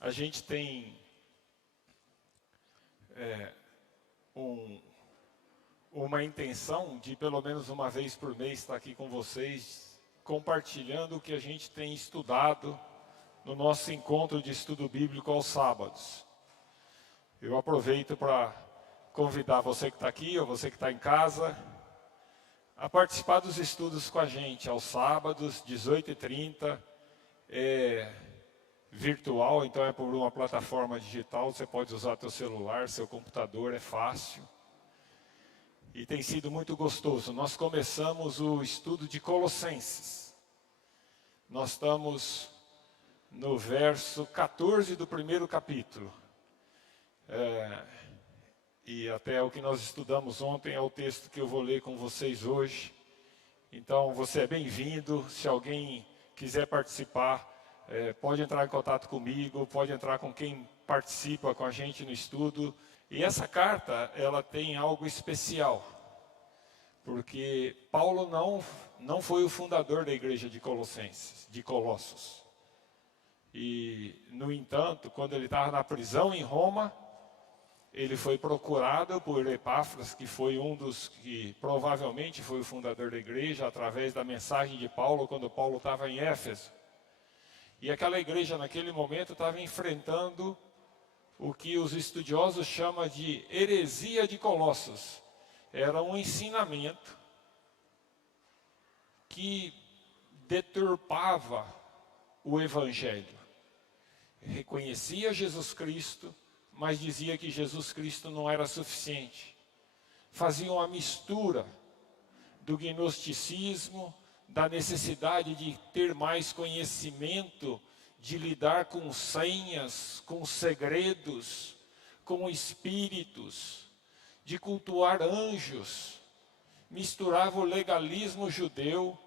A gente tem uma intenção de pelo menos uma vez por mês estar aqui com vocês, compartilhando o que a gente tem estudado no nosso encontro de estudo bíblico aos sábados. Eu aproveito para convidar você que está aqui ou você que está em casa a participar dos estudos com a gente aos sábados, 18h30, virtual, então é por uma plataforma digital, você pode usar seu celular, seu computador, é fácil. E tem sido muito gostoso. Nós começamos o estudo de Colossenses. Nós estamos no verso 14 do primeiro capítulo. E até o que nós estudamos ontem é o texto que eu vou ler com vocês hoje. Então você é bem-vindo. Se alguém quiser participar, pode entrar em contato comigo, pode entrar com quem participa com a gente no estudo. E essa carta, ela tem algo especial, porque Paulo não foi o fundador da igreja de Colossos. E, no entanto, quando ele estava na prisão em Roma, ele foi procurado por Epáfras, que foi um dos que provavelmente foi o fundador da igreja, através da mensagem de Paulo, quando Paulo estava em Éfeso. E aquela igreja, naquele momento, estava enfrentando o que os estudiosos chamam de heresia de Colossos. Era um ensinamento que deturpava o Evangelho. Reconhecia Jesus Cristo, mas dizia que Jesus Cristo não era suficiente. Fazia uma mistura do gnosticismo, da necessidade de ter mais conhecimento, de lidar com senhas, com segredos, com espíritos, de cultuar anjos, misturava o legalismo judeu,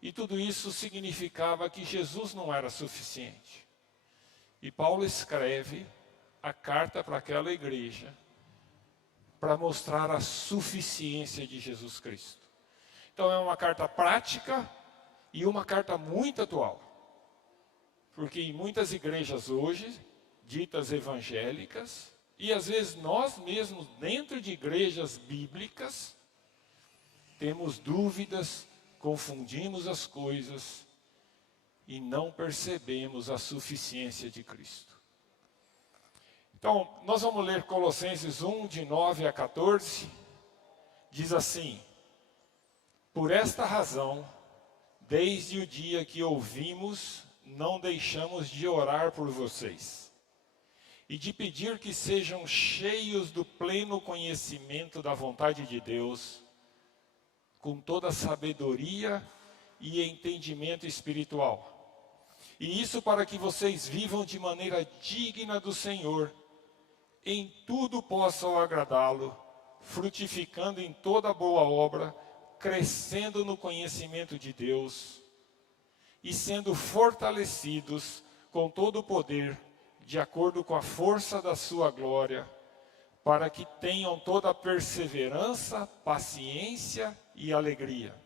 e tudo isso significava que Jesus não era suficiente. E Paulo escreve a carta para aquela igreja, para mostrar a suficiência de Jesus Cristo. Então é uma carta prática e uma carta muito atual. Porque em muitas igrejas hoje, ditas evangélicas, e às vezes nós mesmos, dentro de igrejas bíblicas, temos dúvidas, confundimos as coisas e não percebemos a suficiência de Cristo. Então, nós vamos ler Colossenses 1, de 9 a 14, diz assim: por esta razão, desde o dia que ouvimos, não deixamos de orar por vocês e de pedir que sejam cheios do pleno conhecimento da vontade de Deus, com toda sabedoria e entendimento espiritual. E isso para que vocês vivam de maneira digna do Senhor, em tudo possam agradá-lo, frutificando em toda boa obra, crescendo no conhecimento de Deus e sendo fortalecidos com todo o poder, de acordo com a força da sua glória, para que tenham toda a perseverança, paciência e alegria,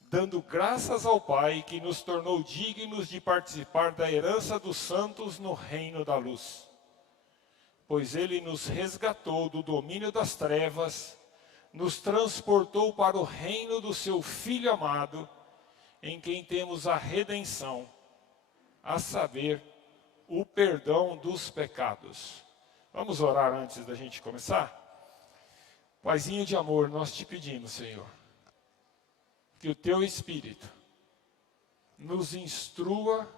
dando graças ao Pai que nos tornou dignos de participar da herança dos santos no reino da luz. Pois Ele nos resgatou do domínio das trevas, nos transportou para o reino do seu Filho amado, em quem temos a redenção, a saber, o perdão dos pecados. Vamos orar antes da gente começar? Paizinho de amor, nós te pedimos, Senhor, que o Teu Espírito nos instrua,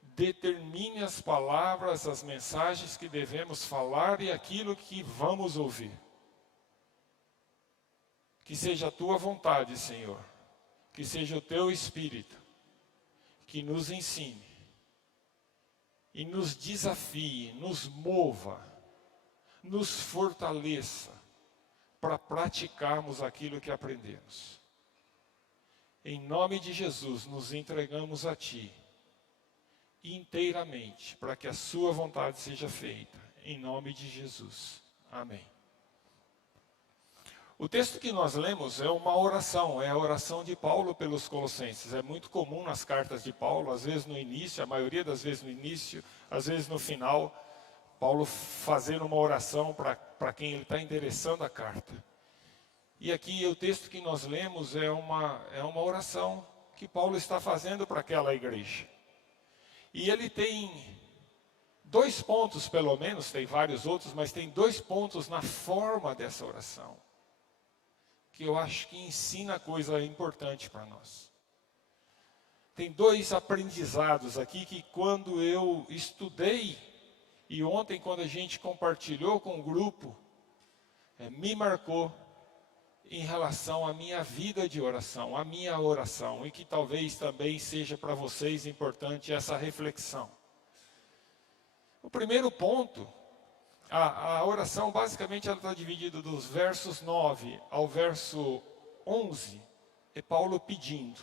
determine as palavras, as mensagens que devemos falar e aquilo que vamos ouvir. Que seja a Tua vontade, Senhor, que seja o Teu Espírito que nos ensine e nos desafie, nos mova, nos fortaleça para praticarmos aquilo que aprendemos. Em nome de Jesus, nos entregamos a Ti inteiramente, para que a Sua vontade seja feita. Em nome de Jesus. Amém. O texto que nós lemos é uma oração, é a oração de Paulo pelos Colossenses. É muito comum nas cartas de Paulo, às vezes no início, a maioria das vezes no início, às vezes no final, Paulo fazendo uma oração para quem ele está endereçando a carta. E aqui o texto que nós lemos é uma oração que Paulo está fazendo para aquela igreja. E ele tem 2 pontos pelo menos, tem vários outros, mas tem 2 pontos na forma dessa oração, que eu acho que ensina coisa importante para nós. Tem 2 aprendizados aqui que quando eu estudei, e ontem quando a gente compartilhou com o grupo, me marcou em relação à minha vida de oração, à minha oração, e que talvez também seja para vocês importante essa reflexão. O primeiro ponto, a oração basicamente ela está dividida dos versos 9 ao verso 11, é Paulo pedindo.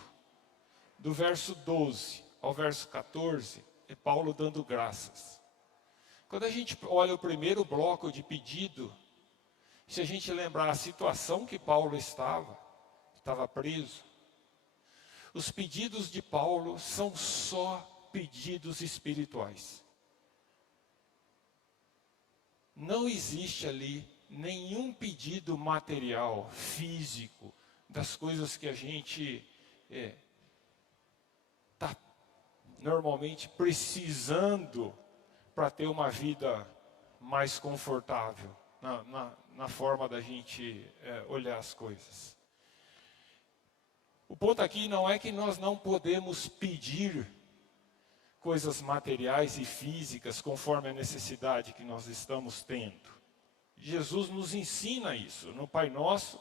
Do verso 12 ao verso 14, é Paulo dando graças. Quando a gente olha o primeiro bloco de pedido, se a gente lembrar a situação que Paulo estava preso, os pedidos de Paulo são só pedidos espirituais. Não existe ali nenhum pedido material, físico, das coisas que a gente está normalmente precisando para ter uma vida mais confortável, na forma da gente olhar as coisas. O ponto aqui não é que nós não podemos pedir coisas materiais e físicas conforme a necessidade que nós estamos tendo. Jesus nos ensina isso. No Pai Nosso,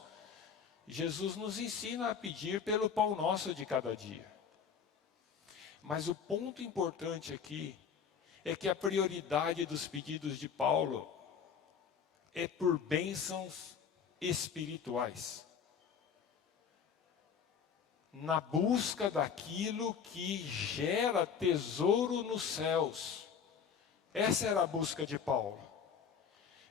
Jesus nos ensina a pedir pelo pão nosso de cada dia. Mas o ponto importante aqui é que a prioridade dos pedidos de Paulo é por bênçãos espirituais. Na busca daquilo que gera tesouro nos céus. Essa era a busca de Paulo.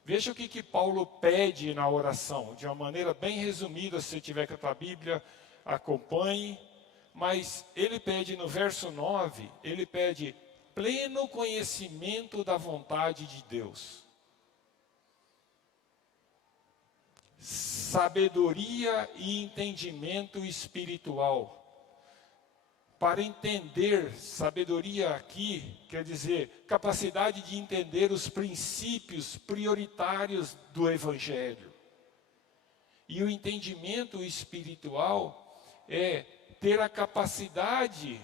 Veja o que Paulo pede na oração, de uma maneira bem resumida, se você tiver com a tua Bíblia, acompanhe. Mas ele pede no verso 9, ele pede pleno conhecimento da vontade de Deus. Sabedoria e entendimento espiritual. Para entender, sabedoria aqui quer dizer capacidade de entender os princípios prioritários do Evangelho. E o entendimento espiritual é ter a capacidade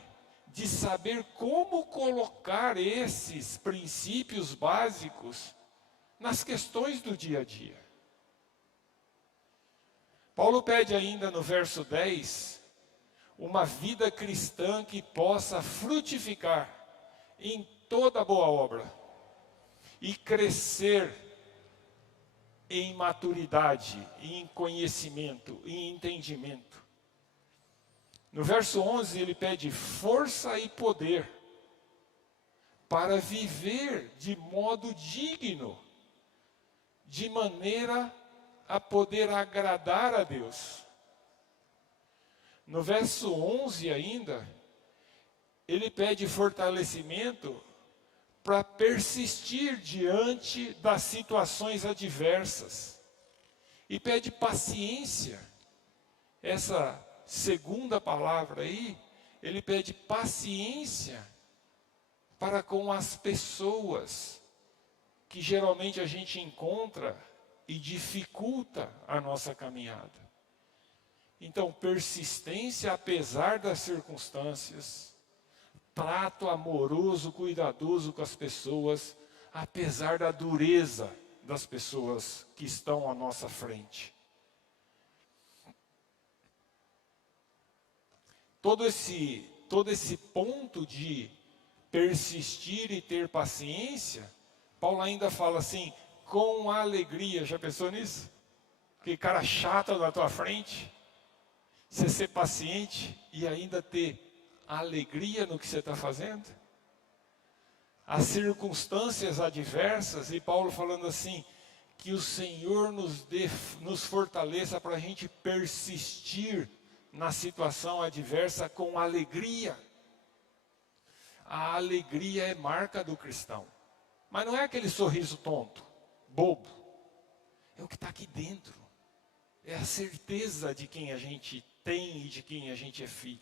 de saber como colocar esses princípios básicos nas questões do dia a dia. Paulo pede ainda no verso 10, uma vida cristã que possa frutificar em toda boa obra e crescer em maturidade, em conhecimento, em entendimento. No verso 11 ele pede força e poder para viver de modo digno, de maneira a poder agradar a Deus. No verso 11 ainda, ele pede fortalecimento para persistir diante das situações adversas. E pede paciência. Essa segunda palavra aí, ele pede paciência para com as pessoas que geralmente a gente encontra e dificulta a nossa caminhada. Então, persistência apesar das circunstâncias, trato amoroso, cuidadoso com as pessoas, apesar da dureza das pessoas que estão à nossa frente. Todo esse ponto de persistir e ter paciência, Paulo ainda fala assim, com alegria. Já pensou nisso? Que cara chato na tua frente, você ser paciente e ainda ter alegria no que você está fazendo? As circunstâncias adversas, e Paulo falando assim, que o Senhor nos fortaleça para a gente persistir na situação adversa com alegria. A alegria é marca do cristão. Mas não é aquele sorriso tonto, bobo. É o que está aqui dentro. É a certeza de quem a gente tem e de quem a gente é filho.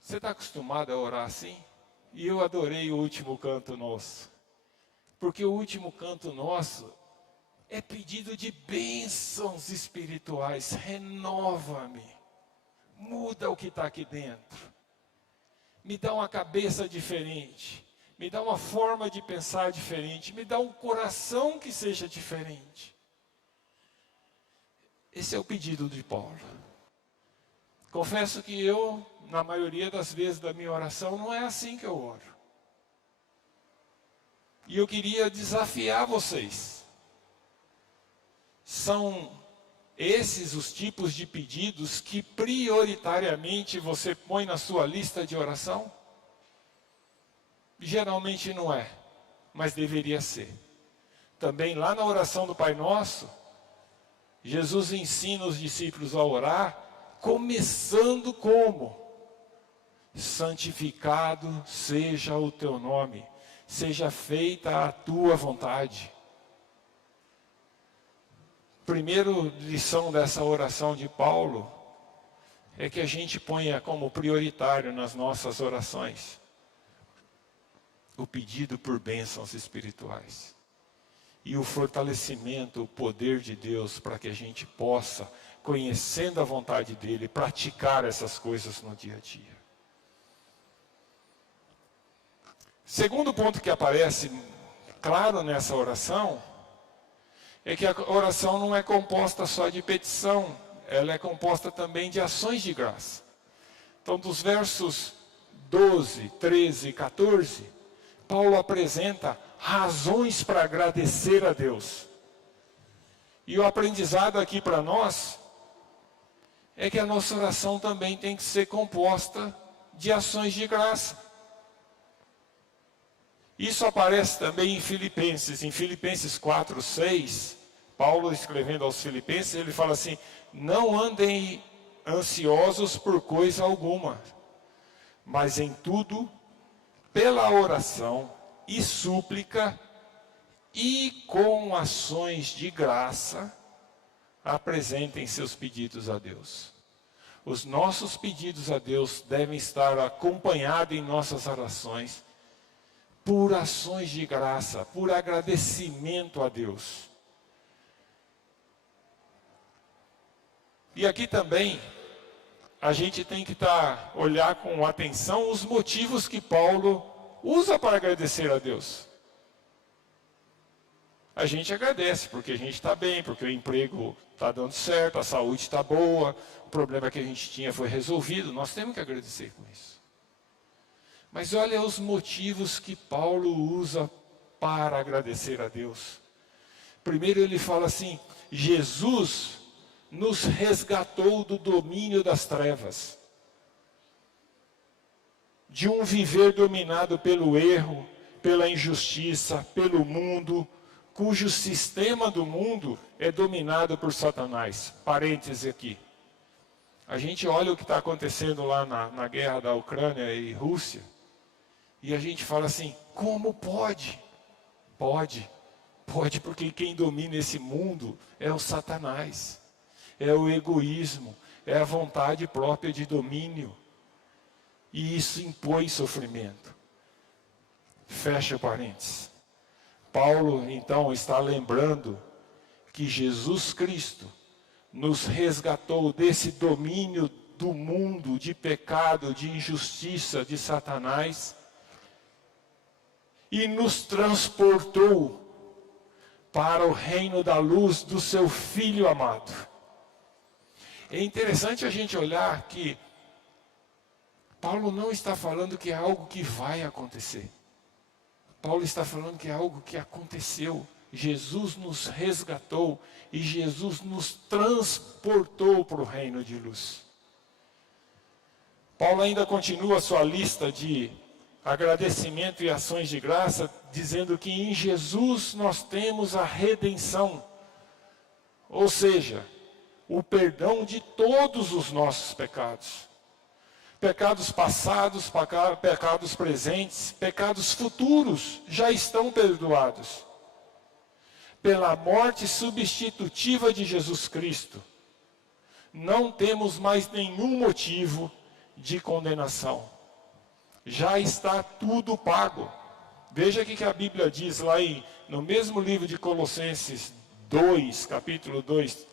Você está acostumado a orar assim? E eu adorei o último canto nosso. Porque o último canto nosso é pedido de bênçãos espirituais. Renova-me. Muda o que está aqui dentro. Me dá uma cabeça diferente. Me dá uma forma de pensar diferente. Me dá um coração que seja diferente. Esse é o pedido de Paulo. Confesso que eu, na maioria das vezes da minha oração, não é assim que eu oro. E eu queria desafiar vocês. São esses os tipos de pedidos que prioritariamente você põe na sua lista de oração? Geralmente não é, mas deveria ser. Também lá na oração do Pai Nosso, Jesus ensina os discípulos a orar, começando como? Santificado seja o teu nome, seja feita a tua vontade. Primeira lição dessa oração de Paulo é que a gente ponha como prioritário nas nossas orações o pedido por bênçãos espirituais e o fortalecimento, o poder de Deus para que a gente possa, conhecendo a vontade dele, praticar essas coisas no dia a dia. Segundo ponto que aparece claro nessa oração é que a oração não é composta só de petição, ela é composta também de ações de graça. Então, dos versos 12, 13 e 14, Paulo apresenta razões para agradecer a Deus. E o aprendizado aqui para nós é que a nossa oração também tem que ser composta de ações de graça. Isso aparece também em Filipenses 4, 6, Paulo escrevendo aos Filipenses, ele fala assim: não andem ansiosos por coisa alguma, mas em tudo, pela oração e súplica e com ações de graça, apresentem seus pedidos a Deus. Os nossos pedidos a Deus devem estar acompanhados em nossas orações por ações de graça, por agradecimento a Deus. E aqui também, a gente tem que olhar com atenção os motivos que Paulo usa para agradecer a Deus. A gente agradece porque a gente está bem, porque o emprego está dando certo, a saúde está boa, o problema que a gente tinha foi resolvido, nós temos que agradecer com isso. Mas olha os motivos que Paulo usa para agradecer a Deus. Primeiro ele fala assim: Jesus nos resgatou do domínio das trevas, de um viver dominado pelo erro, pela injustiça, pelo mundo, cujo sistema do mundo é dominado por Satanás. Parêntese aqui. A gente olha o que está acontecendo lá na guerra da Ucrânia e Rússia, e a gente fala assim: como pode? Pode porque quem domina esse mundo é o Satanás, é o egoísmo, é a vontade própria de domínio, e isso impõe sofrimento. Fecha parênteses. Paulo então está lembrando que Jesus Cristo nos resgatou desse domínio do mundo, de pecado, de injustiça, de Satanás, e nos transportou para o reino da luz do seu Filho amado. É interessante a gente olhar que Paulo não está falando que é algo que vai acontecer. Paulo está falando que é algo que aconteceu. Jesus nos resgatou e Jesus nos transportou para o reino de luz. Paulo ainda continua a sua lista de agradecimento e ações de graça, dizendo que em Jesus nós temos a redenção. Ou seja, o perdão de todos os nossos pecados. Pecados passados, pecados presentes, pecados futuros já estão perdoados. Pela morte substitutiva de Jesus Cristo, não temos mais nenhum motivo de condenação. Já está tudo pago. Veja o que a Bíblia diz lá no mesmo livro de Colossenses 2, capítulo 2,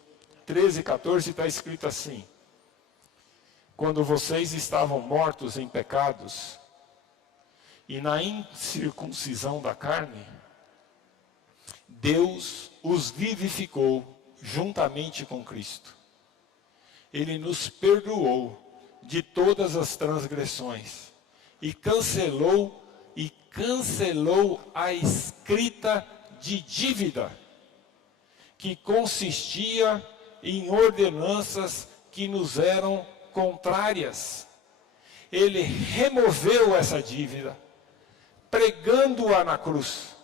13 e 14, está escrito assim: quando vocês estavam mortos em pecados e na incircuncisão da carne, Deus os vivificou juntamente com Cristo. Ele nos perdoou de todas as transgressões e cancelou a escrita de dívida que consistia em ordenanças que nos eram contrárias. Ele removeu essa dívida, pregando-a na cruz.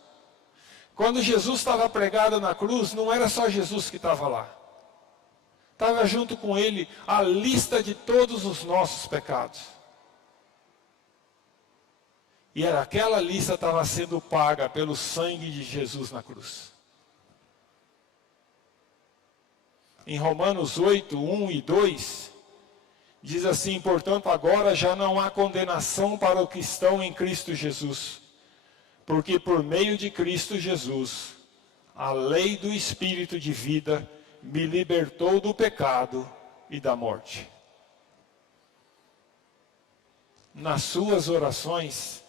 Quando Jesus estava pregado na cruz, não era só Jesus que estava lá. Estava junto com ele a lista de todos os nossos pecados. E aquela lista estava sendo paga pelo sangue de Jesus na cruz. Em Romanos 8, 1 e 2, diz assim: portanto, agora já não há condenação para os que estão em Cristo Jesus. Porque por meio de Cristo Jesus, a lei do Espírito de vida me libertou do pecado e da morte. Nas suas orações,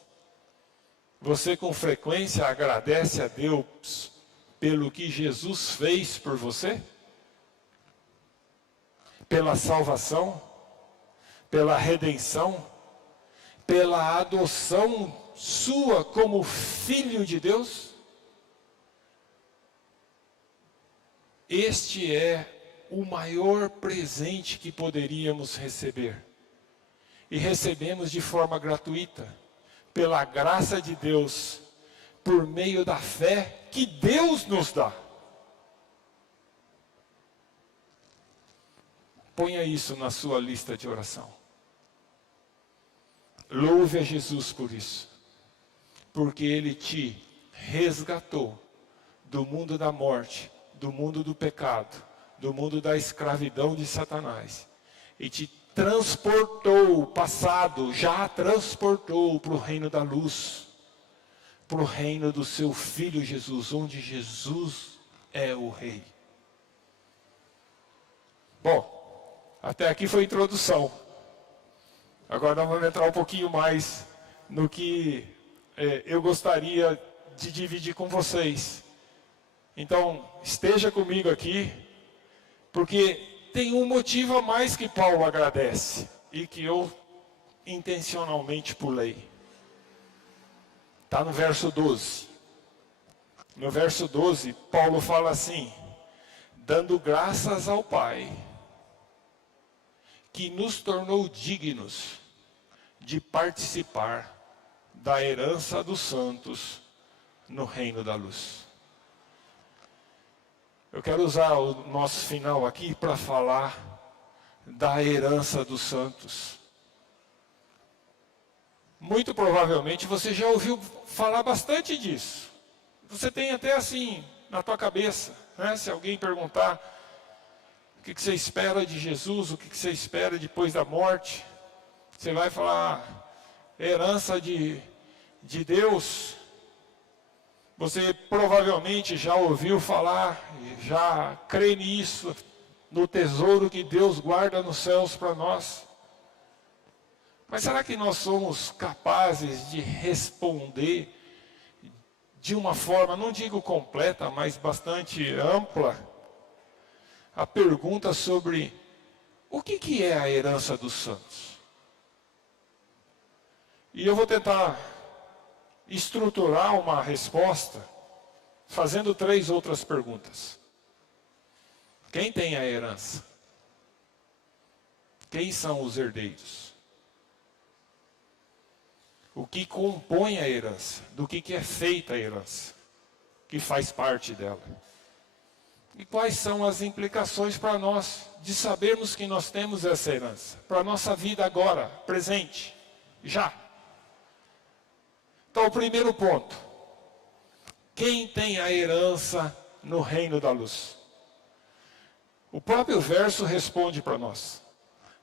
você com frequência agradece a Deus pelo que Jesus fez por você? Pela salvação? Pela redenção? Pela adoção sua como filho de Deus? Este é o maior presente que poderíamos receber. E recebemos de forma gratuita, pela graça de Deus, por meio da fé que Deus nos dá. Ponha isso na sua lista de oração. Louve a Jesus por isso, porque Ele te resgatou do mundo da morte, do mundo do pecado, do mundo da escravidão de Satanás, e te transportou, passado, já transportou para o reino da luz, para o reino do seu Filho Jesus, onde Jesus é o Rei. Bom, até aqui foi a introdução. Agora nós vamos entrar um pouquinho mais no que eu gostaria de dividir com vocês. Então, esteja comigo aqui, porque tem um motivo a mais que Paulo agradece e que eu intencionalmente pulei. Está no verso 12. No verso 12, Paulo fala assim: dando graças ao Pai, que nos tornou dignos de participar da herança dos santos no reino da luz. Eu quero usar o nosso final aqui para falar da herança dos santos. Muito provavelmente você já ouviu falar bastante disso. Você tem até assim na tua cabeça, né? Se alguém perguntar o que você espera de Jesus, o que você espera depois da morte, você vai falar herança de Deus. Você provavelmente já ouviu falar, já crê nisso, no tesouro que Deus guarda nos céus para nós. Mas será que nós somos capazes de responder de uma forma, não digo completa, mas bastante ampla, a pergunta sobre o que é a herança dos santos? E eu vou tentar estruturar uma resposta fazendo 3 outras perguntas. Quem tem a herança? Quem são os herdeiros? o que compõe a herança, do que é feita a herança, que faz parte dela. E quais são as implicações para nós de sabermos que nós temos essa herança, para a nossa vida agora, presente, já. Então, o primeiro ponto: quem tem a herança no reino da luz? O próprio verso responde para nós: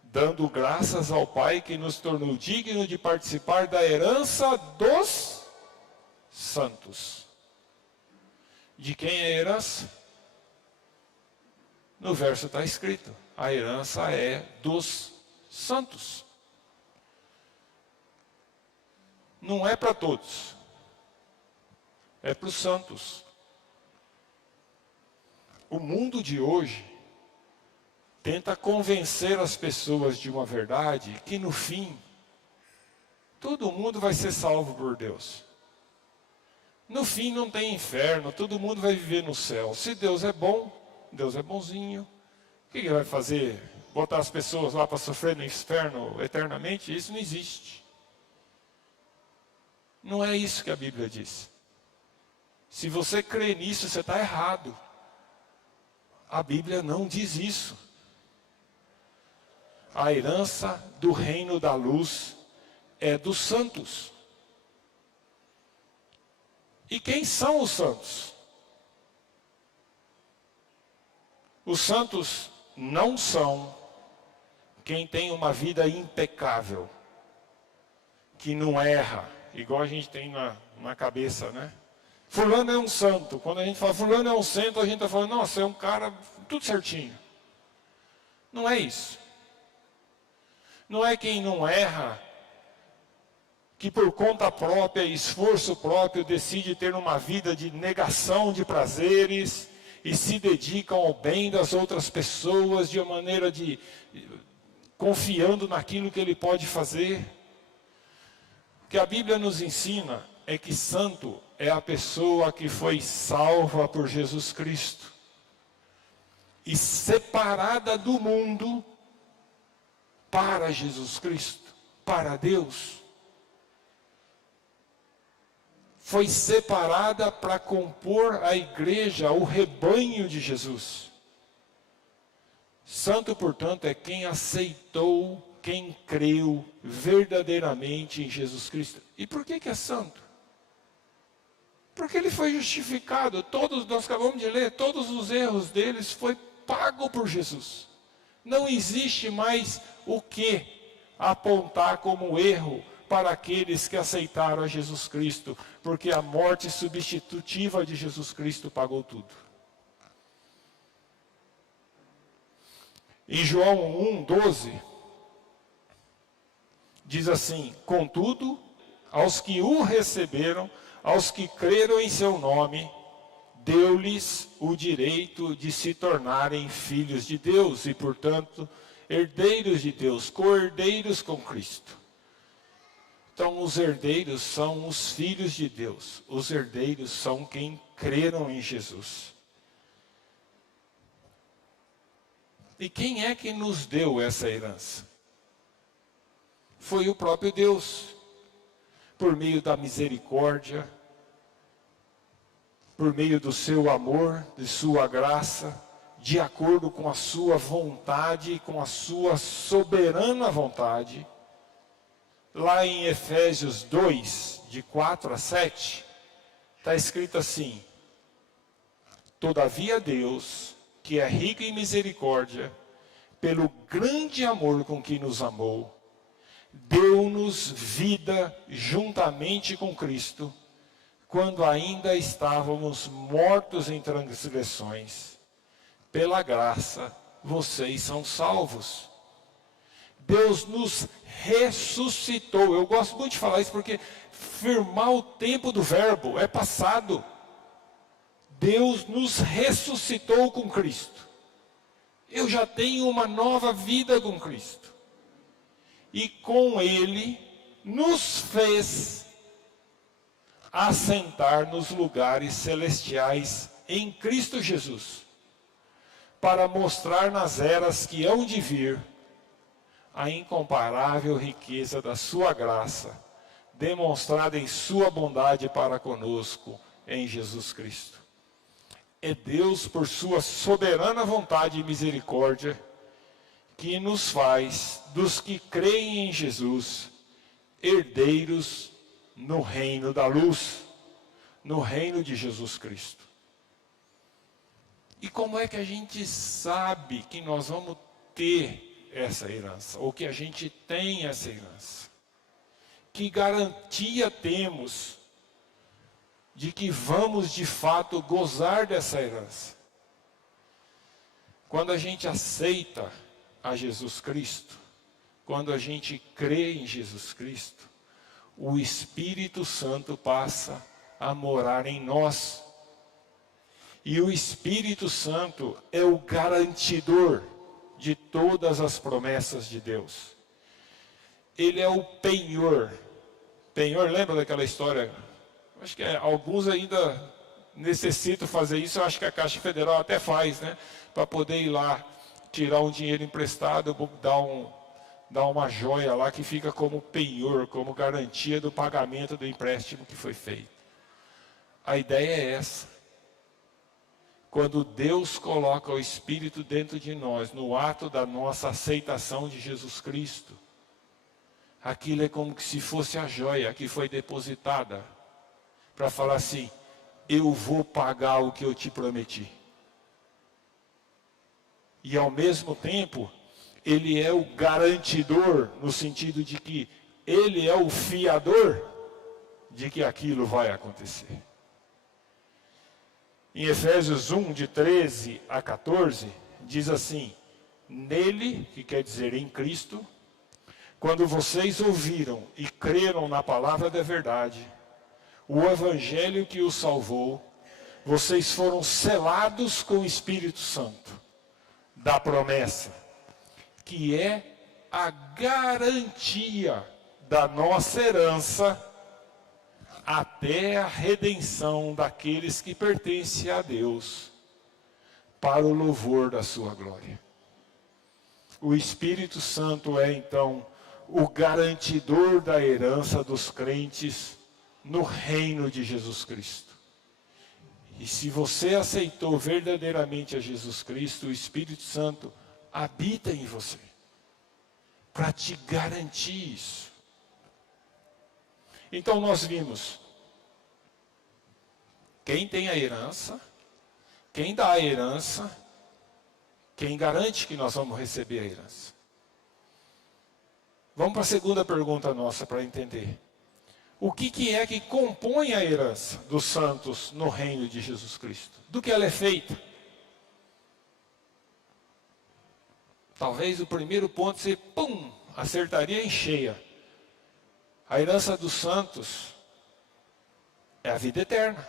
dando graças ao Pai que nos tornou digno de participar da herança dos santos. De quem é a herança? No verso está escrito: a herança é dos santos. Não é para todos, é para os santos. O mundo de hoje tenta convencer as pessoas de uma verdade que no fim, todo mundo vai ser salvo por Deus. No fim não tem inferno, todo mundo vai viver no céu. Se Deus é bom, Deus é bonzinho. O que Ele vai fazer? Botar as pessoas lá para sofrer no inferno eternamente? Isso não existe. Não é isso que a Bíblia diz. Se você crê nisso, você está errado. A Bíblia não diz isso. A herança do reino da luz é dos santos. E quem são os santos? Os santos não são quem tem uma vida impecável, que não erra, igual a gente tem na cabeça, né? Fulano é um santo. Quando a gente fala fulano é um santo, a gente está falando, nossa, é um cara tudo certinho. Não é isso. Não é quem não erra, que por conta própria, esforço próprio, decide ter uma vida de negação de prazeres e se dedicam ao bem das outras pessoas de uma maneira de confiando naquilo que ele pode fazer. O que a Bíblia nos ensina é que santo é a pessoa que foi salva por Jesus Cristo e separada do mundo para Jesus Cristo, para Deus. Foi separada para compor a igreja, o rebanho de Jesus. Santo, portanto, é quem aceitou, quem creu verdadeiramente em Jesus Cristo. E por que é santo? Porque ele foi justificado. Nós acabamos de ler, todos os erros deles foi pago por Jesus. Não existe mais o que apontar como erro para aqueles que aceitaram a Jesus Cristo, porque a morte substitutiva de Jesus Cristo pagou tudo. Em João 1:12, diz assim: contudo, aos que o receberam, aos que creram em seu nome, deu-lhes o direito de se tornarem filhos de Deus e, portanto, herdeiros de Deus, co-herdeiros com Cristo. Então, os herdeiros são os filhos de Deus. Os herdeiros são quem creram em Jesus. E quem é que nos deu essa herança? Foi o próprio Deus, por meio da misericórdia, por meio do seu amor, de sua graça, de acordo com a sua vontade, com a sua soberana vontade. Lá em Efésios 2, de 4 a 7, está escrito assim: todavia Deus, que é rico em misericórdia, pelo grande amor com que nos amou, deu-nos vida juntamente com Cristo, quando ainda estávamos mortos em transgressões. Pela graça, vocês são salvos. Deus nos ressuscitou. Eu gosto muito de falar isso porque firmar o tempo do verbo é passado. Deus nos ressuscitou com Cristo. Eu já tenho uma nova vida com Cristo. E com Ele nos fez assentar nos lugares celestiais em Cristo Jesus, para mostrar nas eras que hão de vir a incomparável riqueza da sua graça, demonstrada em sua bondade para conosco em Jesus Cristo. É Deus, por sua soberana vontade e misericórdia, que nos faz, dos que creem em Jesus, herdeiros no reino da luz, no reino de Jesus Cristo. E como é que a gente sabe que nós vamos ter essa herança, ou que a gente tem essa herança? Que garantia temos de que vamos de fato gozar dessa herança? Quando a gente aceita a Jesus Cristo, quando a gente crê em Jesus Cristo, o Espírito Santo passa a morar em nós. E o Espírito Santo é o garantidor de todas as promessas de Deus. Ele é o penhor. Penhor, lembra daquela história? Acho que alguns ainda necessitam fazer isso. Eu acho que a Caixa Federal até faz, né? Para poder ir lá, tirar um dinheiro emprestado, dar uma joia lá que fica como penhor, como garantia do pagamento do empréstimo que foi feito. A ideia é essa. Quando Deus coloca o Espírito dentro de nós, no ato da nossa aceitação de Jesus Cristo, aquilo é como se fosse a joia que foi depositada, para falar assim, eu vou pagar o que eu te prometi. E ao mesmo tempo, ele é o garantidor, no sentido de que ele é o fiador de que aquilo vai acontecer. Em Efésios 1, de 13 a 14, diz assim, nele, que quer dizer em Cristo, quando vocês ouviram e creram na palavra da verdade, o evangelho que os salvou, vocês foram selados com o Espírito Santo, da promessa, que é a garantia da nossa herança até a redenção daqueles que pertencem a Deus, para o louvor da sua glória. O Espírito Santo é, então, o garantidor da herança dos crentes no reino de Jesus Cristo. E se você aceitou verdadeiramente a Jesus Cristo, o Espírito Santo habita em você, para te garantir isso. Então nós vimos quem tem a herança, quem dá a herança, quem garante que nós vamos receber a herança. Vamos para a segunda pergunta nossa para entender. O que é que compõe a herança dos santos no reino de Jesus Cristo? Do que ela é feita? Talvez o primeiro ponto você, acertaria em cheia. A herança dos santos é a vida eterna.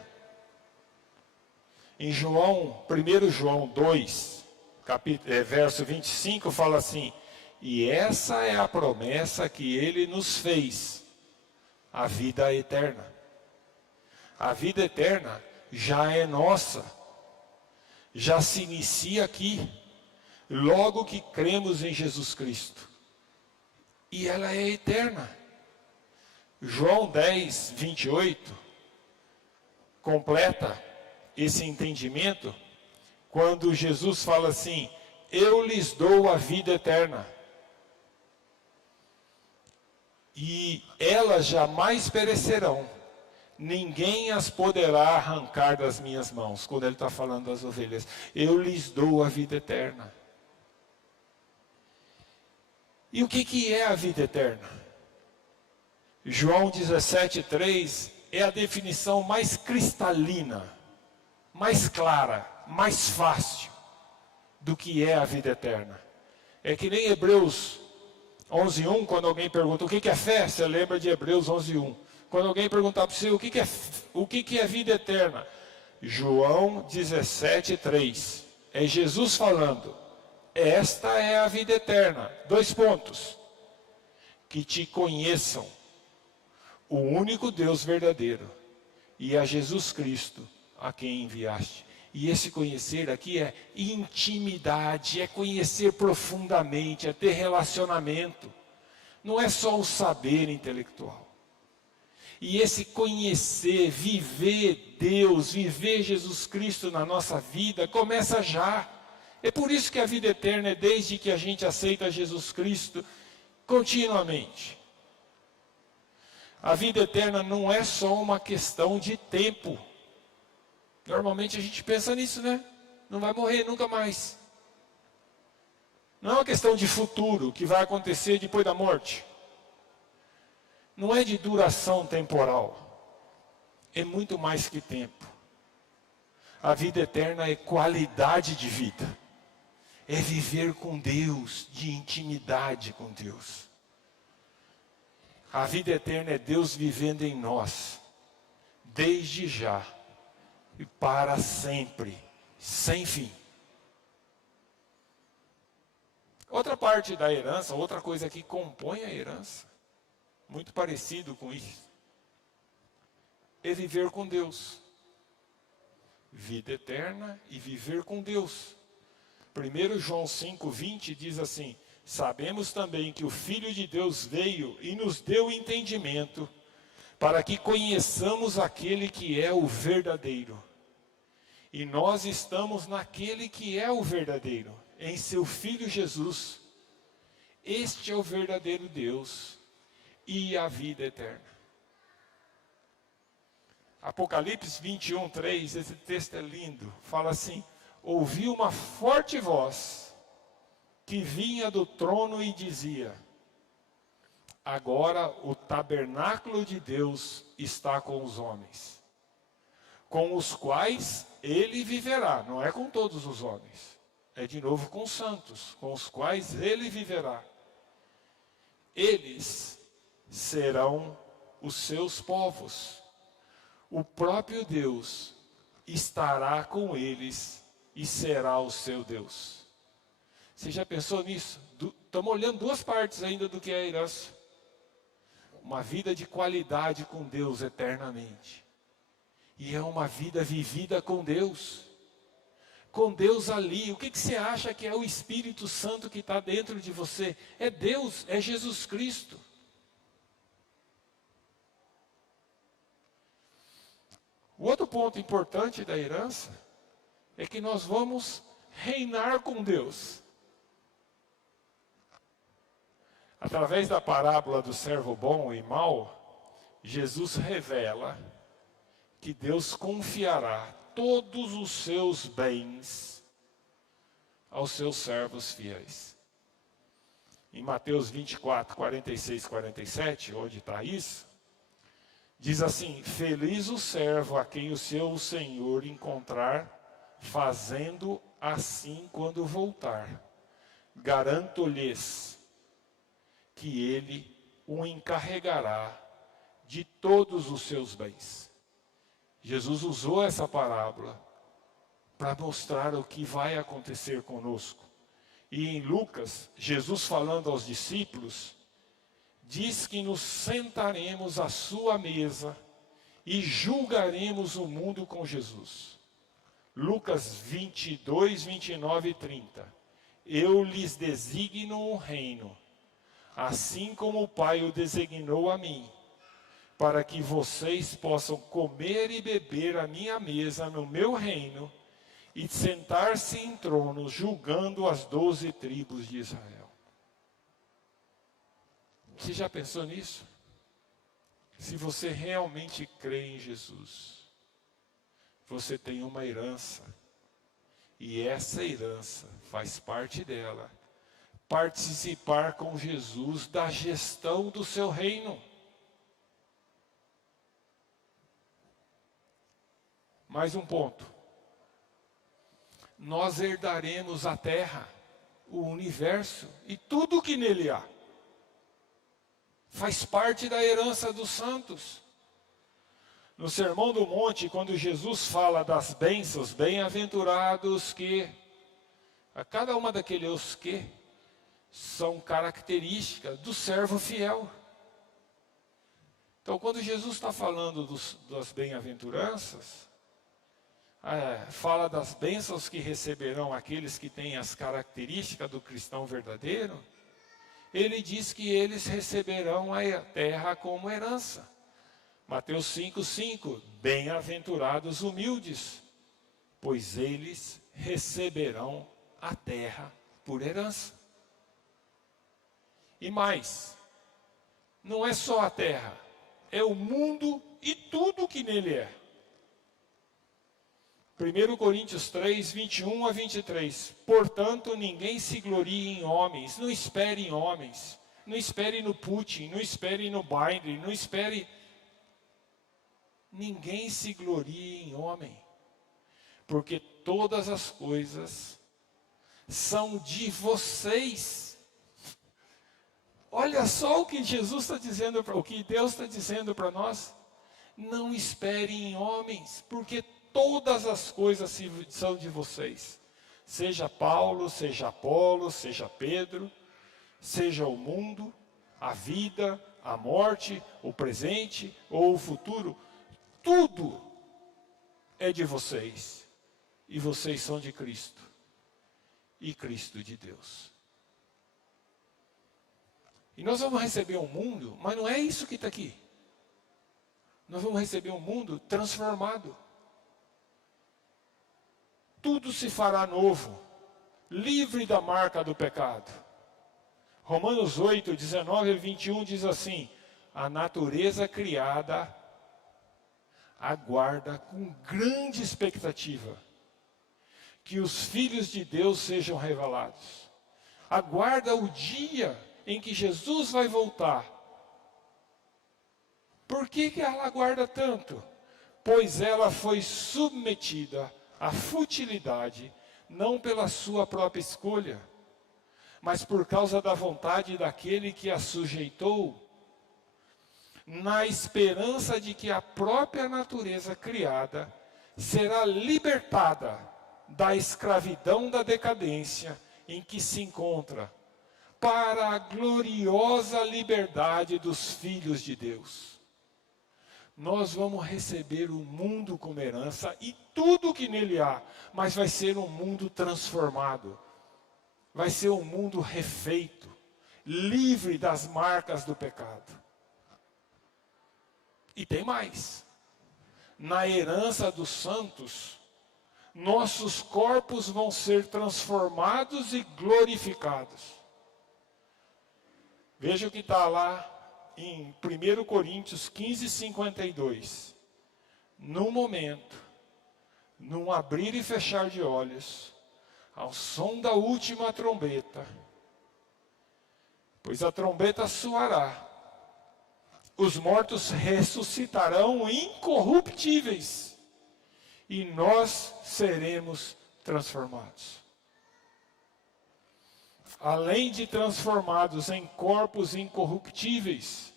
Em 1 João 2, verso 25, fala assim, e essa é a promessa que ele nos fez, a vida eterna. A vida eterna já é nossa, já se inicia aqui, logo que cremos em Jesus Cristo. E ela é eterna. João 10, 28, completa esse entendimento, quando Jesus fala assim, eu lhes dou a vida eterna, e elas jamais perecerão, ninguém as poderá arrancar das minhas mãos, quando ele está falando das ovelhas, eu lhes dou a vida eterna. E o que é a vida eterna? João 17,3 é a definição mais cristalina, mais clara, mais fácil do que é a vida eterna. É que nem Hebreus 11:1, quando alguém pergunta o que é fé, você lembra de Hebreus 11:1. Quando alguém perguntar para você o que é vida eterna, João 17,3. É Jesus falando, esta é a vida eterna. 2 pontos. Que te conheçam, o único Deus verdadeiro, e a Jesus Cristo, a quem enviaste. E esse conhecer aqui é intimidade, é conhecer profundamente, é ter relacionamento. Não é só o saber intelectual. E esse conhecer, viver Deus, viver Jesus Cristo na nossa vida, começa já. É por isso que a vida eterna é desde que a gente aceita Jesus Cristo continuamente. A vida eterna não é só uma questão de tempo. Normalmente a gente pensa nisso, né? Não vai morrer nunca mais. Não é uma questão de futuro, que vai acontecer depois da morte. Não é de duração temporal. É muito mais que tempo. A vida eterna é qualidade de vida. É viver com Deus, de intimidade com Deus. A vida eterna é Deus vivendo em nós, desde já e para sempre, sem fim. Outra parte da herança, outra coisa que compõe a herança, muito parecido com isso, é viver com Deus. Vida eterna e viver com Deus. 1 João 5,20 diz assim: sabemos também que o Filho de Deus veio e nos deu entendimento, para que conheçamos aquele que é o verdadeiro. E nós estamos naquele que é o verdadeiro, em seu Filho Jesus. Este é o verdadeiro Deus e a vida eterna. Apocalipse 21:3, esse texto é lindo, fala assim: ouvi uma forte voz que vinha do trono e dizia: agora o tabernáculo de Deus está com os homens, com os quais ele viverá. Não é com todos os homens, é de novo com os santos, com os quais ele viverá. Eles serão os seus povos. O próprio Deus estará com eles e será o seu Deus. Você já pensou nisso? Estamos olhando duas partes ainda do que é a herança. Uma vida de qualidade com Deus eternamente. E é uma vida vivida com Deus. Com Deus ali. O que você acha que é o Espírito Santo que está dentro de você? É Deus, é Jesus Cristo. O outro ponto importante da herança é que nós vamos reinar com Deus. Através da parábola do servo bom e mau, Jesus revela que Deus confiará todos os seus bens aos seus servos fiéis. Em Mateus 24, 46, 47, onde está isso, diz assim: feliz o servo a quem o seu senhor encontrar fazendo assim quando voltar. Garanto-lhes que ele o encarregará de todos os seus bens. Jesus usou essa parábola para mostrar o que vai acontecer conosco. E em Lucas, Jesus falando aos discípulos, diz que nos sentaremos à sua mesa e julgaremos o mundo com Jesus. Lucas 22, 29 e 30. Eu lhes designo um reino, assim como o Pai o designou a mim, para que vocês possam comer e beber à minha mesa no meu reino e sentar-se em tronos julgando as 12 tribos de Israel. Você já pensou nisso? Se você realmente crê em Jesus, você tem uma herança, e essa herança faz parte dela participar com Jesus da gestão do seu reino. Mais um ponto. Nós herdaremos a terra, o universo e tudo o que nele há. Faz parte da herança dos santos. No Sermão do Monte, quando Jesus fala das bênçãos, bem-aventurados que, a cada uma daqueles que, são características do servo fiel. Então, quando Jesus está falando das bem-aventuranças, fala das bênçãos que receberão aqueles que têm as características do cristão verdadeiro, ele diz que eles receberão a terra como herança. Mateus 5:5, bem-aventurados humildes, pois eles receberão a terra por herança. E mais, não é só a terra, é o mundo e tudo que nele é. 1 Coríntios 3, 21 a 23. Portanto, ninguém se glorie em homens, não espere em homens, não espere no Putin, não espere no Biden, não espere. Ninguém se glorie em homem, porque todas as coisas são de vocês. Olha só o que Jesus está dizendo, o que Deus está dizendo para nós. Não espere em homens, porque todas as coisas são de vocês. Seja Paulo, seja Apolo, seja Pedro, seja o mundo, a vida, a morte, o presente ou o futuro. Tudo é de vocês. E vocês são de Cristo. E Cristo de Deus. E nós vamos receber um mundo, mas não é isso que está aqui. Nós vamos receber um mundo transformado. Tudo se fará novo, livre da marca do pecado. Romanos 8, 19 e 21 diz assim: a natureza criada aguarda com grande expectativa que os filhos de Deus sejam revelados. Aguarda o dia em que Jesus vai voltar. Por que ela aguarda tanto? Pois ela foi submetida à futilidade, não pela sua própria escolha, mas por causa da vontade daquele que a sujeitou, na esperança de que a própria natureza criada será libertada da escravidão da decadência em que se encontra, para a gloriosa liberdade dos filhos de Deus. Nós vamos receber o mundo como herança e tudo que nele há, mas vai ser um mundo transformado. Vai ser um mundo refeito, livre das marcas do pecado. E tem mais. Na herança dos santos, nossos corpos vão ser transformados e glorificados. Veja o que está lá em 1 Coríntios 15, 52. No momento, num abrir e fechar de olhos, ao som da última trombeta, pois a trombeta soará, os mortos ressuscitarão incorruptíveis, e nós seremos transformados. Além de transformados em corpos incorruptíveis,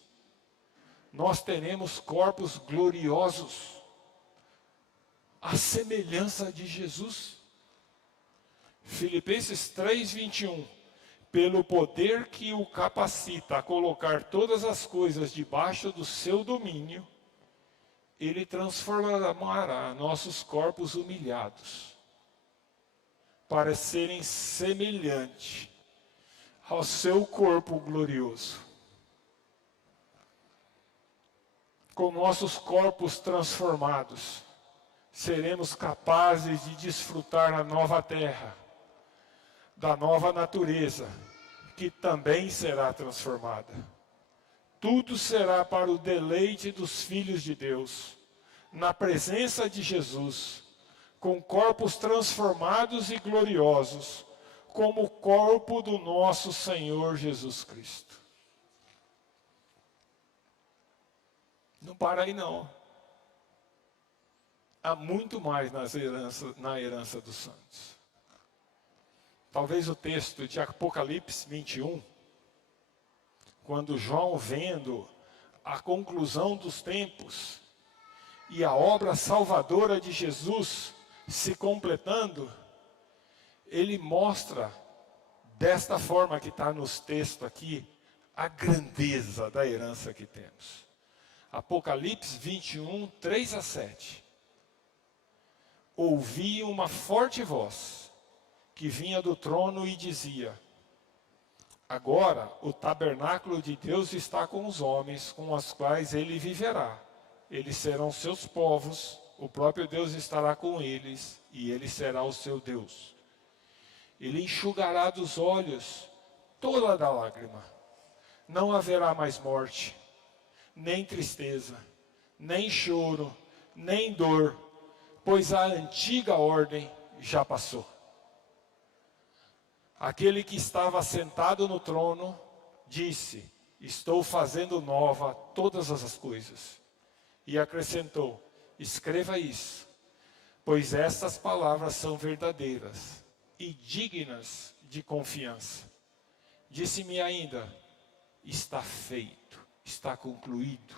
nós teremos corpos gloriosos, à semelhança de Jesus. Filipenses 3, 21. Pelo poder que o capacita a colocar todas as coisas debaixo do seu domínio, ele transformará nossos corpos humilhados, para serem semelhantes ao seu corpo glorioso. Com nossos corpos transformados, seremos capazes de desfrutar a nova terra, da nova natureza, que também será transformada. Tudo será para o deleite dos filhos de Deus, na presença de Jesus, com corpos transformados e gloriosos, como o corpo do nosso Senhor Jesus Cristo. Não para aí não. Há muito mais na herança dos santos. Talvez o texto de Apocalipse 21, quando João, vendo a conclusão dos tempos e a obra salvadora de Jesus se completando, ele mostra, desta forma que está nos textos aqui, a grandeza da herança que temos. Apocalipse 21, 3 a 7. Ouvi uma forte voz que vinha do trono e dizia: agora o tabernáculo de Deus está com os homens, com os quais ele viverá. eles serão seus povos, o próprio Deus estará com eles, e ele será o seu Deus. Ele enxugará dos olhos toda a lágrima. Não haverá mais morte, nem tristeza, nem choro, nem dor, pois a antiga ordem já passou. Aquele que estava sentado no trono disse: estou fazendo nova todas as coisas. E acrescentou: escreva isso, pois estas palavras são verdadeiras e dignas de confiança. Disse-me ainda: está feito, está concluído.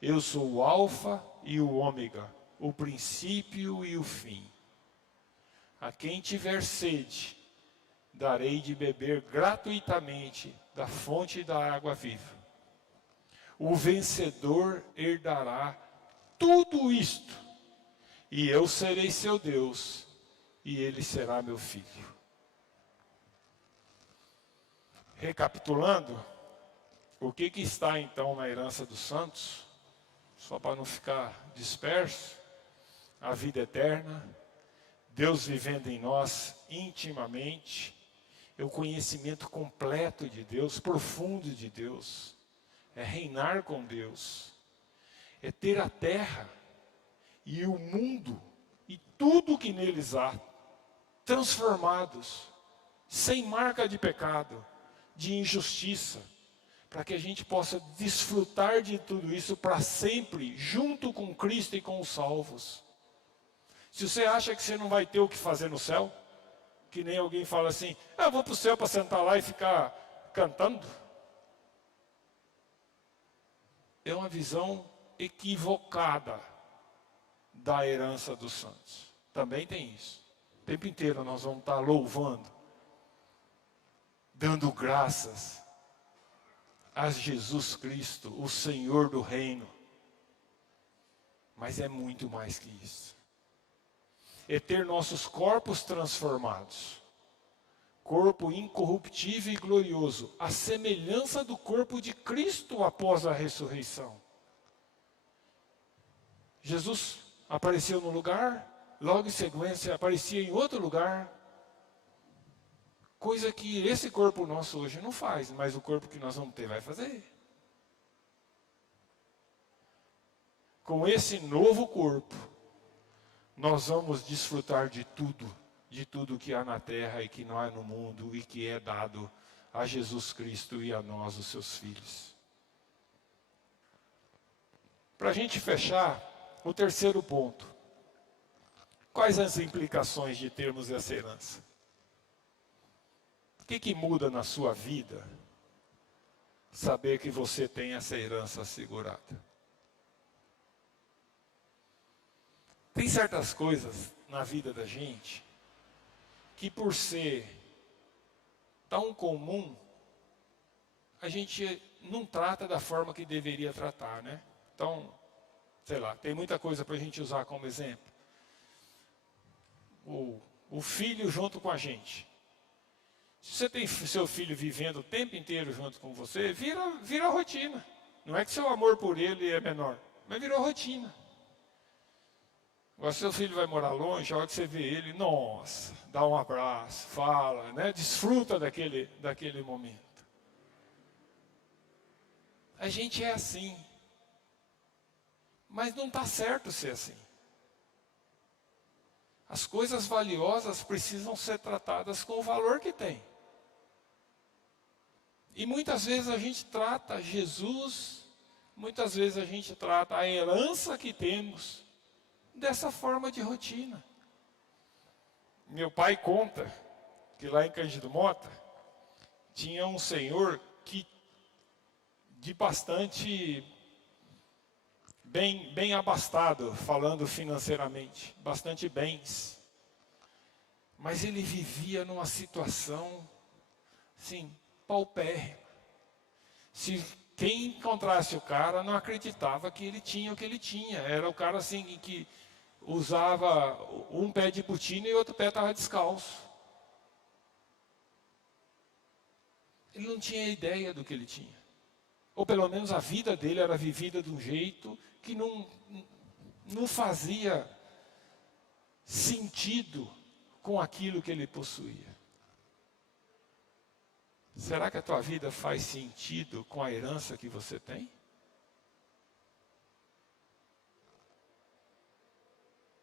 Eu sou o Alfa e o Ômega, o princípio e o fim. A quem tiver sede, darei de beber gratuitamente da fonte da água viva. O vencedor herdará tudo isto, e eu serei seu Deus, e ele será meu filho. Recapitulando, o que está então na herança dos santos? Só para não ficar disperso: a vida eterna, Deus vivendo em nós intimamente, é o conhecimento completo de Deus, profundo de Deus, é reinar com Deus, é ter a terra e o mundo e tudo que neles há, transformados, sem marca de pecado, de injustiça, para que a gente possa desfrutar de tudo isso para sempre, junto com Cristo e com os salvos. Se você acha que você não vai ter o que fazer no céu, que nem alguém fala assim: eu vou para o céu para sentar lá e ficar cantando. É uma visão equivocada da herança dos santos. Também tem isso. O tempo inteiro nós vamos estar louvando, dando graças a Jesus Cristo, o Senhor do reino. Mas é muito mais que isso. É ter nossos corpos transformados. Corpo incorruptível e glorioso, a semelhança do corpo de Cristo após a ressurreição. Jesus apareceu num lugar, logo em sequência aparecia em outro lugar. Coisa que esse corpo nosso hoje não faz, mas o corpo que nós vamos ter vai fazer. Com esse novo corpo, nós vamos desfrutar de tudo que há na terra e que não há no mundo e que é dado a Jesus Cristo e a nós, os seus filhos. Para a gente fechar, o terceiro ponto. Quais as implicações de termos essa herança? O que muda na sua vida saber que você tem essa herança assegurada? Tem certas coisas na vida da gente que, por ser tão comum, a gente não trata da forma que deveria tratar, né? Então, sei lá, tem muita coisa para a gente usar como exemplo. O filho junto com a gente. Se você tem seu filho vivendo o tempo inteiro junto com você, vira rotina. Não é que seu amor por ele é menor, mas virou rotina. Agora, seu filho vai morar longe, a hora que você vê ele, nossa, dá um abraço, fala, né? Desfruta daquele momento. A gente é assim. Mas não está certo ser assim. As coisas valiosas precisam ser tratadas com o valor que tem. E muitas vezes a gente trata Jesus, muitas vezes a gente trata a herança que temos dessa forma de rotina. Meu pai conta que lá em Cândido Mota tinha um senhor que de bastante bem abastado, falando financeiramente, bastante bens. Mas ele vivia numa situação assim, paupérrima. Se quem encontrasse o cara não acreditava que ele tinha o que ele tinha. Era o cara assim que usava um pé de botina e o outro pé estava descalço. Ele não tinha ideia do que ele tinha. Ou pelo menos a vida dele era vivida de um jeito que não fazia sentido com aquilo que ele possuía. Será que a tua vida faz sentido com a herança que você tem?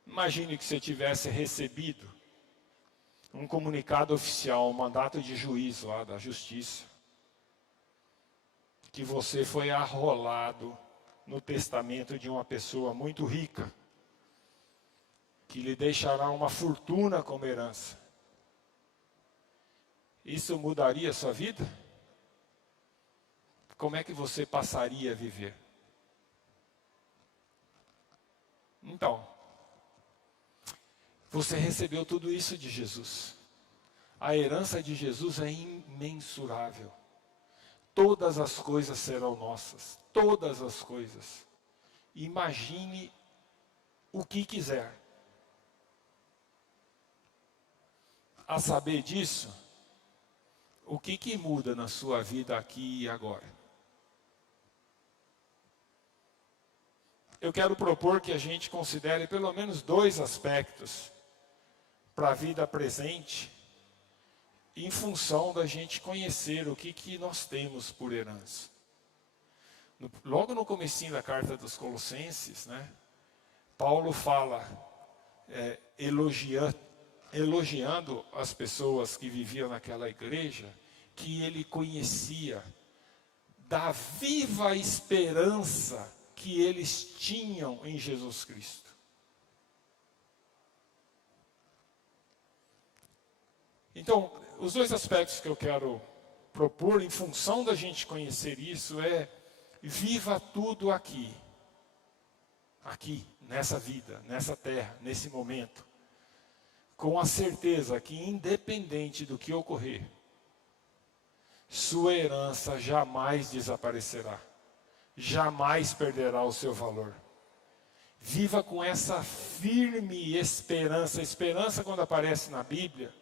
Imagine que você tivesse recebido um comunicado oficial, um mandato de juiz lá da justiça, que você foi arrolado no testamento de uma pessoa muito rica, que lhe deixará uma fortuna como herança. Isso mudaria a sua vida? Como é que você passaria a viver? Então, você recebeu tudo isso de Jesus. A herança de Jesus é imensurável. Todas as coisas serão nossas. Todas as coisas. Imagine o que quiser. A saber disso, o que muda na sua vida aqui e agora? Eu quero propor que a gente considere pelo menos 2 aspectos para a vida presente, em função da gente conhecer o que nós temos por herança. Logo no comecinho da carta dos Colossenses, né, Paulo fala, elogiando as pessoas que viviam naquela igreja, que ele conhecia da viva esperança que eles tinham em Jesus Cristo. Então, os 2 aspectos que eu quero propor, em função da gente conhecer isso, é: viva tudo aqui, nessa vida, nessa terra, nesse momento, com a certeza que, independente do que ocorrer, sua herança jamais desaparecerá, jamais perderá o seu valor. Viva com essa firme esperança. Esperança, quando aparece na Bíblia,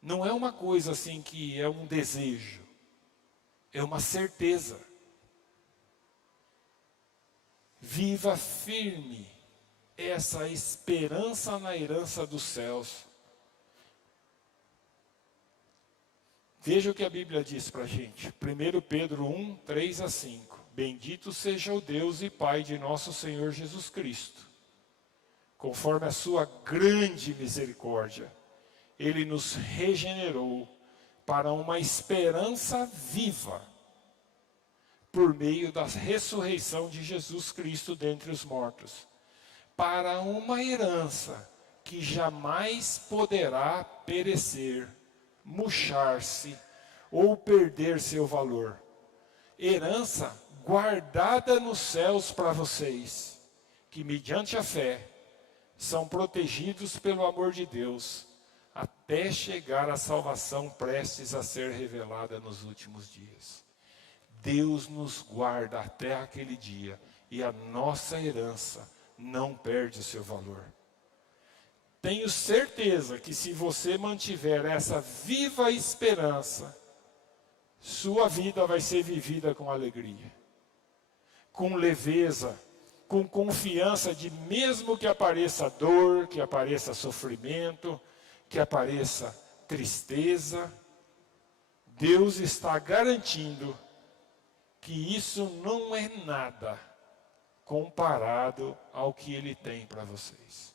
não é uma coisa assim que é um desejo, é uma certeza. Viva firme essa esperança na herança dos céus. Veja o que a Bíblia diz para a gente. 1 Pedro 1, 3 a 5. Bendito seja o Deus e Pai de nosso Senhor Jesus Cristo. Conforme a sua grande misericórdia, Ele nos regenerou para uma esperança viva, por meio da ressurreição de Jesus Cristo dentre os mortos, para uma herança que jamais poderá perecer, murchar-se ou perder seu valor. Herança guardada nos céus para vocês, que mediante a fé são protegidos pelo amor de Deus, até chegar à salvação prestes a ser revelada nos últimos dias. Deus nos guarda até aquele dia, e a nossa herança não perde o seu valor. Tenho certeza que se você mantiver essa viva esperança, sua vida vai ser vivida com alegria, com leveza, com confiança de mesmo que apareça dor, que apareça sofrimento, que apareça tristeza, Deus está garantindo que isso não é nada comparado ao que Ele tem para vocês.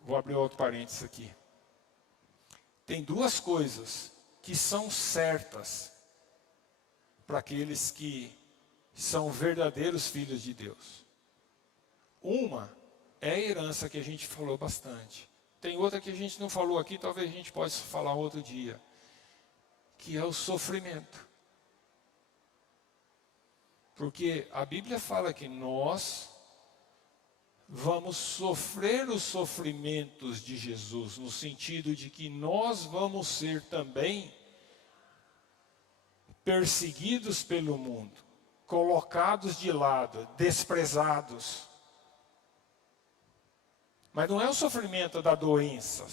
Vou abrir outro parênteses aqui. Tem 2 coisas que são certas para aqueles que são verdadeiros filhos de Deus. Uma é a herança, que a gente falou bastante. Tem outra que a gente não falou aqui, talvez a gente possa falar outro dia, que é o sofrimento. Porque a Bíblia fala que nós vamos sofrer os sofrimentos de Jesus, no sentido de que nós vamos ser também perseguidos pelo mundo, colocados de lado, desprezados. Mas não é o sofrimento da doença,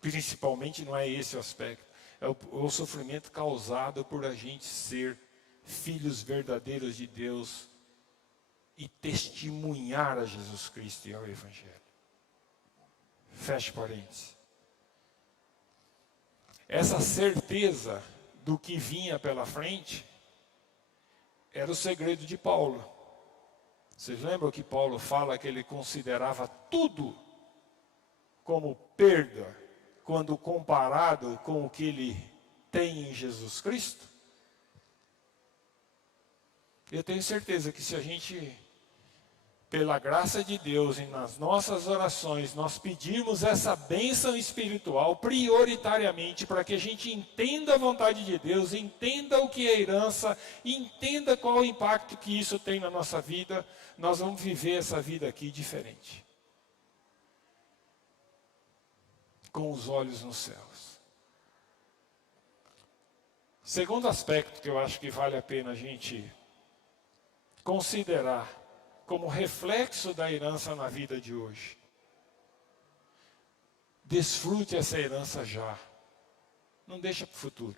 principalmente não é esse o aspecto. é o sofrimento causado por a gente ser filhos verdadeiros de Deus e testemunhar a Jesus Cristo e ao Evangelho. Feche parênteses. Essa certeza do que vinha pela frente era o segredo de Paulo. Vocês lembram que Paulo fala que ele considerava tudo como perda quando comparado com o que ele tem em Jesus Cristo? Eu tenho certeza que se a gente, pela graça de Deus e nas nossas orações, nós pedirmos essa bênção espiritual prioritariamente para que a gente entenda a vontade de Deus, entenda o que é herança, entenda qual o impacto que isso tem na nossa vida, nós vamos viver essa vida aqui diferente. Com os olhos nos céus. Segundo aspecto que eu acho que vale a pena a gente considerar como reflexo da herança na vida de hoje. Desfrute essa herança já. Não deixa para o futuro.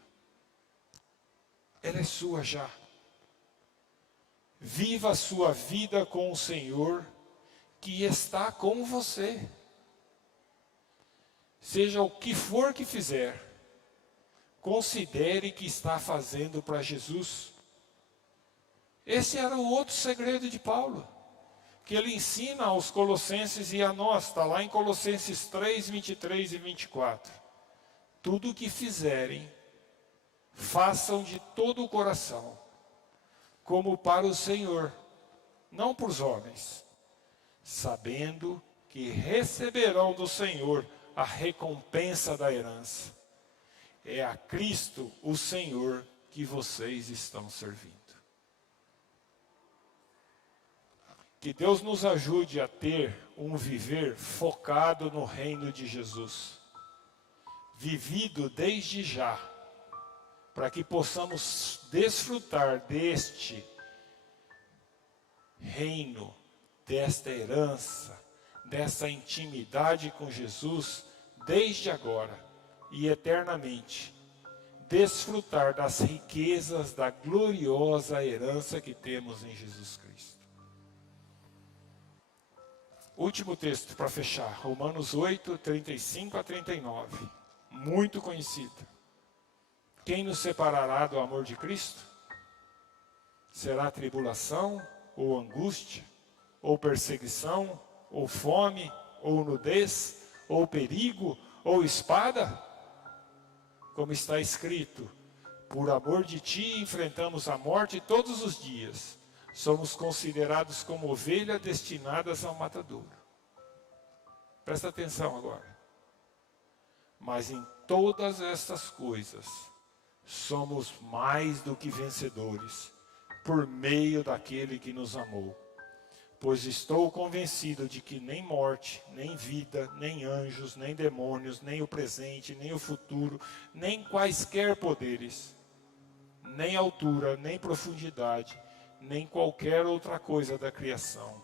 Ela é sua já. Viva a sua vida com o Senhor, que está com você. Seja o que for que fizer, considere que está fazendo para Jesus. Esse era o outro segredo de Paulo, que ele ensina aos colossenses e a nós, está lá em Colossenses 3, 23 e 24. Tudo o que fizerem, façam de todo o coração, como para o Senhor, não para os homens, sabendo que receberão do Senhor a recompensa da herança. É a Cristo, o Senhor, que vocês estão servindo. Que Deus nos ajude a ter um viver focado no reino de Jesus, vivido desde já, para que possamos desfrutar deste reino, desta herança, dessa intimidade com Jesus, desde agora e eternamente, desfrutar das riquezas da gloriosa herança que temos em Jesus Cristo. Último texto para fechar, Romanos 8, 35 a 39, muito conhecido. Quem nos separará do amor de Cristo? Será tribulação, ou angústia, ou perseguição, ou fome, ou nudez, ou perigo, ou espada? Como está escrito, por amor de ti enfrentamos a morte todos os dias. Somos considerados como ovelhas destinadas ao matadouro. Presta atenção agora. Mas em todas estas coisas, somos mais do que vencedores, por meio daquele que nos amou. Pois estou convencido de que nem morte, nem vida, nem anjos, nem demônios, nem o presente, nem o futuro, nem quaisquer poderes, nem altura, nem profundidade, nem qualquer outra coisa da criação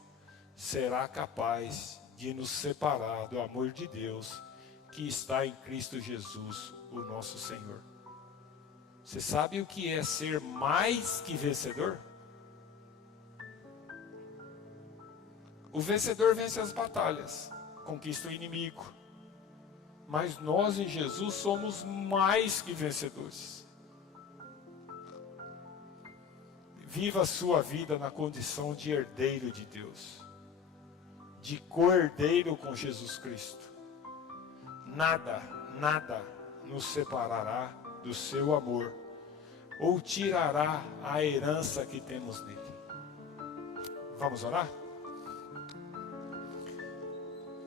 será capaz de nos separar do amor de Deus que está em Cristo Jesus, o nosso Senhor. Você sabe o que é ser mais que vencedor? O vencedor vence as batalhas, conquista o inimigo. Mas nós em Jesus somos mais que vencedores. Viva a sua vida na condição de herdeiro de Deus, de co-herdeiro com Jesus Cristo. Nada, nada nos separará do seu amor, ou tirará a herança que temos nele. Vamos orar?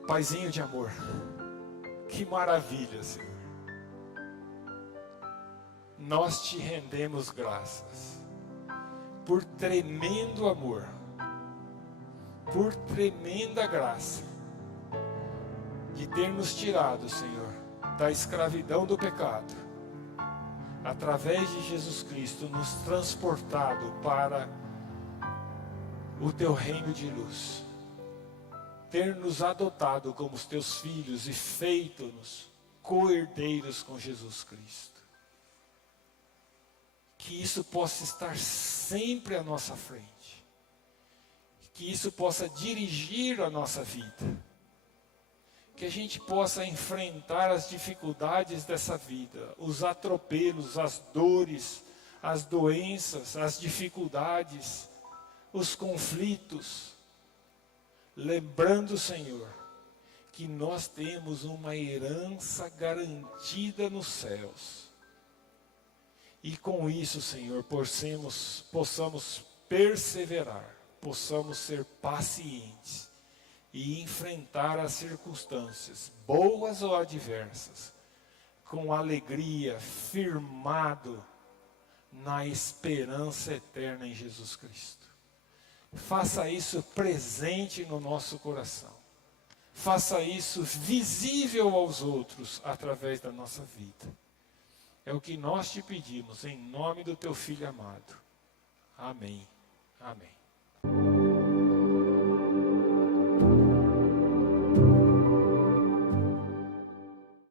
Paizinho de amor, que maravilha, Senhor. Nós te rendemos graças por tremendo amor, por tremenda graça, de ter nos tirado, Senhor, da escravidão do pecado, através de Jesus Cristo, nos transportado para o teu reino de luz, ter nos adotado como os teus filhos e feito-nos co-herdeiros com Jesus Cristo. que isso possa estar sempre à nossa frente, que isso possa dirigir a nossa vida, que a gente possa enfrentar as dificuldades dessa vida, os atropelos, as dores, as doenças, as dificuldades, os conflitos, lembrando, Senhor, que nós temos uma herança garantida nos céus. E com isso, Senhor, possamos perseverar, possamos ser pacientes e enfrentar as circunstâncias, boas ou adversas, com alegria, firmado na esperança eterna em Jesus Cristo. Faça isso presente no nosso coração. Faça isso visível aos outros através da nossa vida. É o que nós te pedimos em nome do teu Filho amado. Amém. Amém.